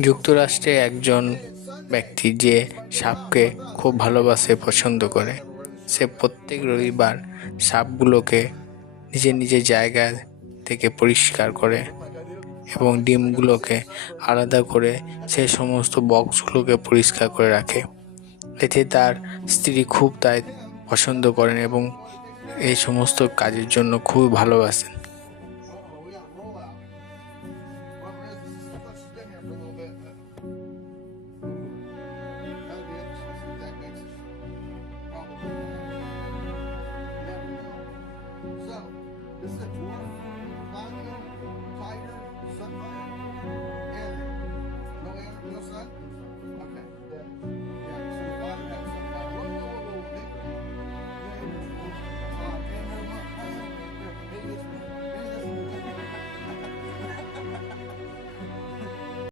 যুক্তরাষ্ট্রে একজন ব্যক্তি যে সাপকে খুব ভালোবাসে, পছন্দ করে, সে প্রত্যেক রবিবার সাপগুলোকে নিজের নিজের জায়গা থেকে পরিষ্কার করে এবং ডিমগুলোকে আলাদা করে সে সমস্ত বক্সগুলোকে পরিষ্কার করে রাখে। এতে তার স্ত্রী খুব তাই পছন্দ করেন এবং এই সমস্ত কাজের জন্য খুবই ভালোবাসেন।